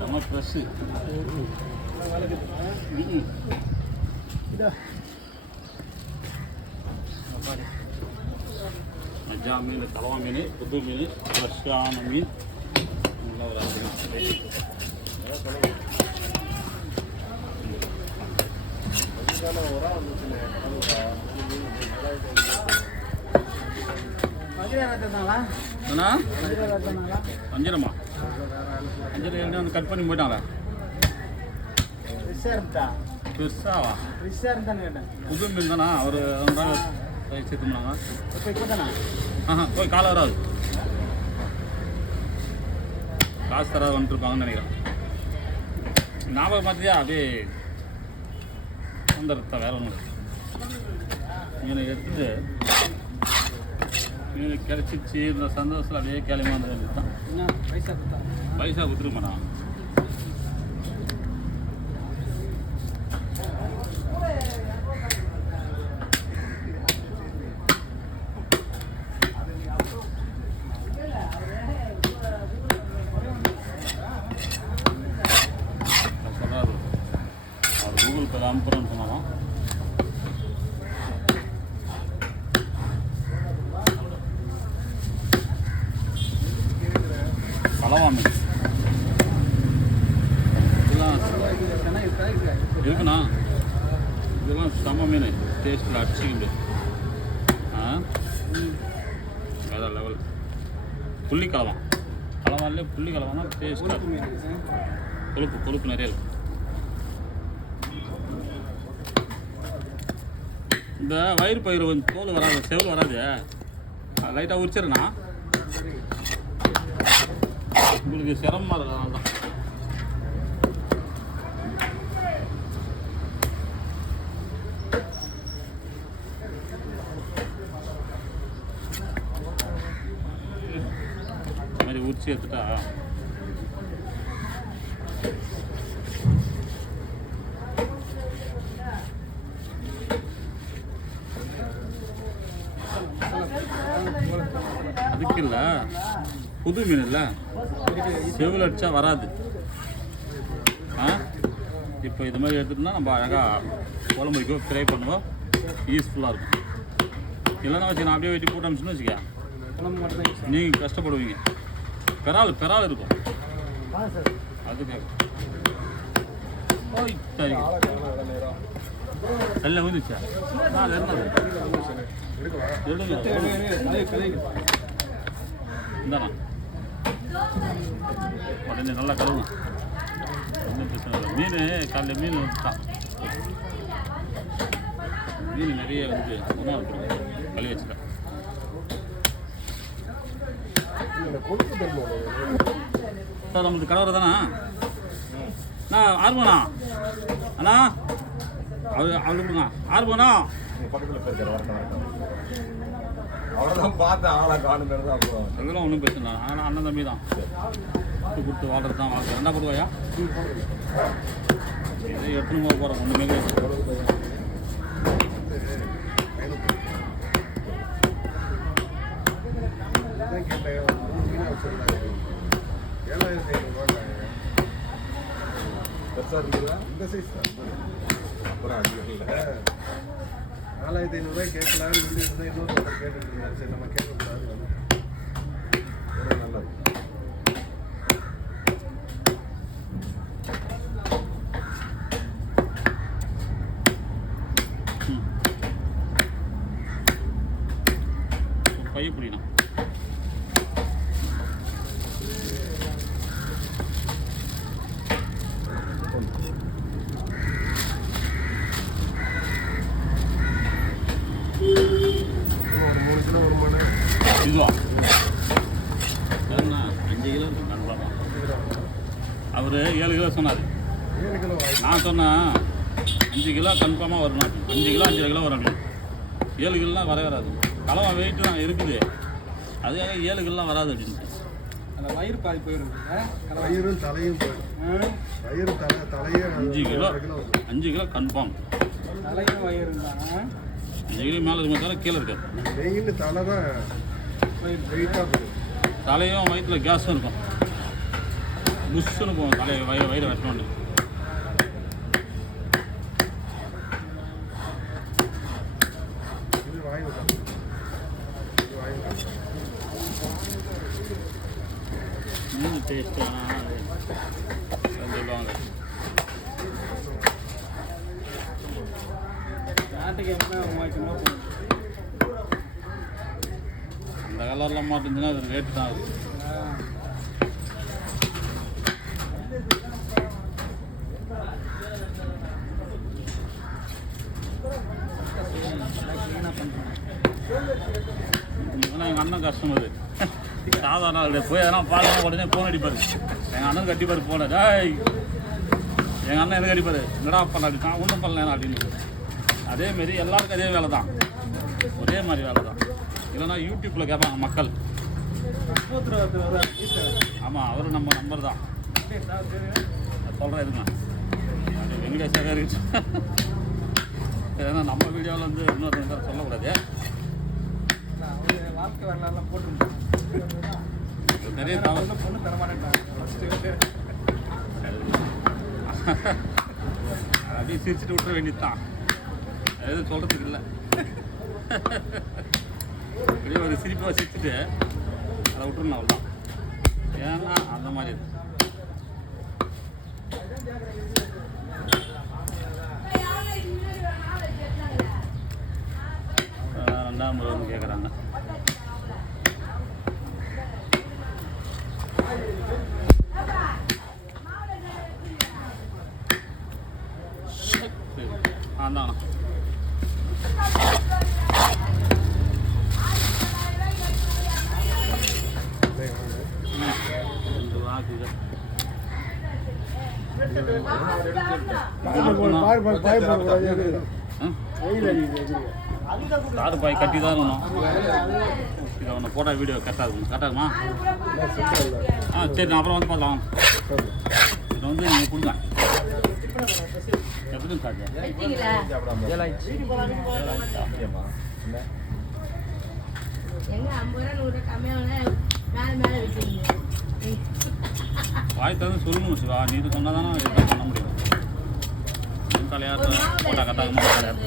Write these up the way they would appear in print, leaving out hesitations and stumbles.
நம்ம ஃப்ரெஷ்ஷு மஜா மீன், தலவா மீன், புது மீன், ஃப்ரெஷ்ஷான மீன். நல்லா வஞ்சிரமா வஞ்சிரம் கட் பண்ணி போயிட்டாங்களா? பெருசாவா? புது மீன் தானா? ஒரு சேர்த்துனாங்க. போய் காலை வராது, காசு தராது வந்துருப்பாங்கன்னு நினைக்கிறேன். ஞாபகம் பார்த்தியா? அப்படியே வந்துடுறா. வேற ஒன்று மீனை எடுத்துட்டு மீன் கிடச்சிச்சு இந்த சந்தோஷத்தில் அப்படியே கேள்வி வந்தது தான். பைசா கொடுத்துருமாண்ணா. அவர் கூகுள் பே அனுப்புகிறேன்னு சொன்னாலும் கலவா மீன் இதெல்லாம் இருக்குண்ணா. இதெல்லாம் செம்ம மீன், டேஸ்ட்டில் அடிச்சுக்கிண்டு. வேறு லெவல். புள்ளி கலவான், கலவான்லேயே புள்ளி கலவான் தான் டேஸ்ட்டாக இருக்கும். கொழுப்பு நிறைய இருக்கும். இந்த வயிறு பயிர் கொஞ்சம் தோல் வராது, செவல் வராது, லைட்டாக உரிச்சிருண்ணா. உங்களுக்கு சிரமமாக இருக்குது, அதனால தான். இந்த மாதிரி உரிச்சு எடுத்துட்டா அதுக்கு இல்லை, புது மீன் இல்லை, செவில் அடித்தா வராது. இப்போ இது மாதிரி எடுத்துட்டோம்னா நம்ம அழகாக குழம்பு வைக்கோ, ஃப்ரை பண்ணுவோம், யூஸ்ஃபுல்லாக இருக்கும். இல்லைன்னா வச்சு நான் அப்படியே வெட்டி போட்டு அமிச்சுன்னு வச்சுக்க, நீங்கள் கஷ்டப்படுவீங்க. பெறால் இருக்கும் அதுக்காக. சரி எல்லாம் வந்துச்சா? இந்தாண்ணா உடனே நல்லா கழுவும். ஒன்றும் பிரச்சனை இல்லை. மீன் காலையில் மீன் தான், மீன் நிறைய வந்து உணவு இருக்கும், கழுவி வச்சுட்டேன். சார் நம்மளுக்கு கடவுரை தானா? நான் ஆர்வண்ணா அண்ணா, அவளுக்கு கொடுங்க. ஆர்வண்ணா அதெல்லாம் ஒன்றும் பிரச்சனை. ஆனால் அண்ணன் தம்பி தான், கொடுத்து வாழ்றது தான் வாழ்க்கை. என்ன கொடுவாயா? இதை எடுத்துன்னு போகிறோம். ஒன்றுமே இந்த சைஸ் தான். அப்புறம் அது இல்லை, 4500 கேட்கலான்னு சொல்லி இன்னொரு கேட்டுருக்கீங்க. சரி நம்ம கேட்கக்கூடாது. நல்லது. பைய புரியணும். இதுவா? 5 கிலோ கன்ஃபார்மா. அவர் 7 கிலோ சொன்னார். நான் சொன்னேன் 5 கிலோ கன்ஃபார்மாக வரும். 5 கிலோ 5 கிலோ வரும். 7 கிலோலாம் வராது. கலவா வெயிட்டு தான் இருக்குது, அதுக்காக 7 கிலோலாம் வராது அப்படின்ட்டு. அந்த வயிறு பாதி போயிடும், வயிறும் தலையும் போயிடும். வயிறு தலையே 5 கிலோ கன்ஃபார்ம். தலையும் வயிறு தான் 5 கிலோ மேலே இருக்கும், தவிர கீழே இருக்காது. மெயின் தலை தான் வெயிட்டாக போயிடும். தலையும் வயிற்றுல கேஸும் இருக்கும். புஷ்ஷுன்னு போகும் தலையை வயிறு வெட்டணுன்னு. இது வாங்கி விட்டேன். இது வாங்கி விட்டேன். மீன் டேஸ்ட்டு ஆனால் சொல்லுவாங்க. நாட்டுக்கு எப்பவுமே 3000 ரூபா போகும். அந்த கலர்லாம் மாட்டுச்சுன்னா அது ரேட்டு தான் ஆகுது. இதெல்லாம் எங்கள் அண்ணன் கஸ்டமர். சாதாரண ஆளு. போய் அதெல்லாம் பார்க்கணும் உடனே ஃபோன் அடிப்பார். எங்கள் அண்ணன் கட்டிப்பார் ஃபோனை. டேய் எங்கள் அண்ணன் எதுக்கு அடிப்பார், என்னடா பண்ண அடித்தான், ஒன்றும் பண்ணல அப்படின்னு. அதேமாரி எல்லாருக்கும் அதே வேலை தான், ஒரே மாதிரி வேலை தான். இல்லைன்னா யூடியூப்பில் கேட்பாங்க மக்கள். ஆமாம், அவரும் நம்ம நம்பர் தான் சொல்கிறேன். இருங்க, அது வெங்கடேஷாக இருக்கு. ஏன்னா நம்ம வீடியோவில் வந்து இன்னொருத்தங்க சொல்லக்கூடாது. வாழ்க்கை வரலாறுலாம் போட்டுருந்தோம். நிறைய தவறு. பொண்ணு தரமாட்டேன்ட்டாங்க. அப்படியே சிரிச்சுட்டு விட்டுற வேண்டியது தான், எதுவும் சொல்கிறதுக்கு இல்லை. அப்படியே ஒரு சிரிப்பாக சிரிச்சுட்டு அதை விட்டுருணும், அவ்வளோதான். ஏன்னா அந்த மாதிரி இருக்கு. ரெண்டாம் முறை வந்து கேட்குறாங்க. ஆந்தாண்ணா தாறு பாய் கட்டி தான் இருக்கணும். இதை ஒன்று போட்டா வீடியோ கரெக்டாக இருக்கும். கரெக்டாக இருக்குமா? சரி, நான் அப்புறம் வந்து பார்க்கலாம். இதை வந்து நீங்கள் கொடுங்க. எப்படி சார்ஜ்? வாய் தந்து சொல்லணும் சிவா, நீ இது சொன்னால் தானே எதாவது பண்ண முடியும். தலையார் போட்டா கட்டாகமா தலையார்.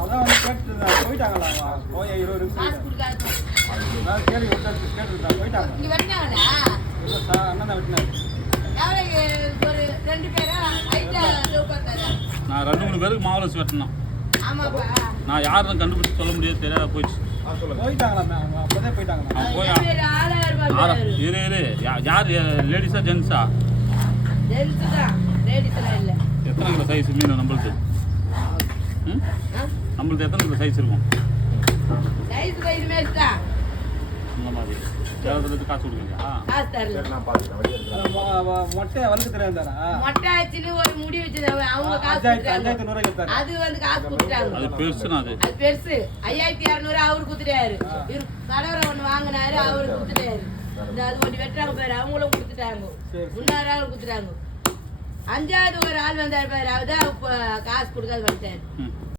அதான் வந்து கேட்டுருந்தா போயிட்டாங்களா? போய் 20 நிமிஷம் நான் கேள்வி கேட்டுருந்தா போயிட்டாங்க. அண்ணன் தான் விட்டுனாரு. நான் 2-3 பேருக்கு மாவலஸ் வெட்டணும். நான் யாருன்னு கண்டுபிடிச்சு சொல்ல முடியாது, தெரியாத போயிடுச்சு. போயிட்டாங்களா? அப்போதே போயிட்டாங்களா? அவன் போய் இரு யார் லேடிஸா ஜென்ஸா? எத்தனை கிலோ சைஸ் மீன் நம்மளுக்கு? நம்மளுக்கு எத்தனை கிலோ சைஸ் இருக்கும்? இந்த மாதிரி சேலத்துலேருந்து காசு கொடுக்குறீங்களா? மொட்டையை வளர்க்க தெரியாதாரா? ஒரு முடி வச்சது அவங்க காசு அது வந்து காசு கொடுத்துட்டாங்க. அது பெருசுனா அது பெருசு 5600 அவரு கொடுத்துட்டாரு. கடவுரை ஒண்ணு வாங்கினாரு, அவரு கொடுத்துட்டாரு. அது ஒண்ணு வெட்டுறாங்க பேரு, அவங்களும் கொடுத்துட்டாங்க. முன்னாறு ஆள் கொடுத்துட்டாங்க. 5வது ஒரு ஆள் வந்தாரு பாரு, அவதான் காசு கொடுக்காது வந்துட்டாரு.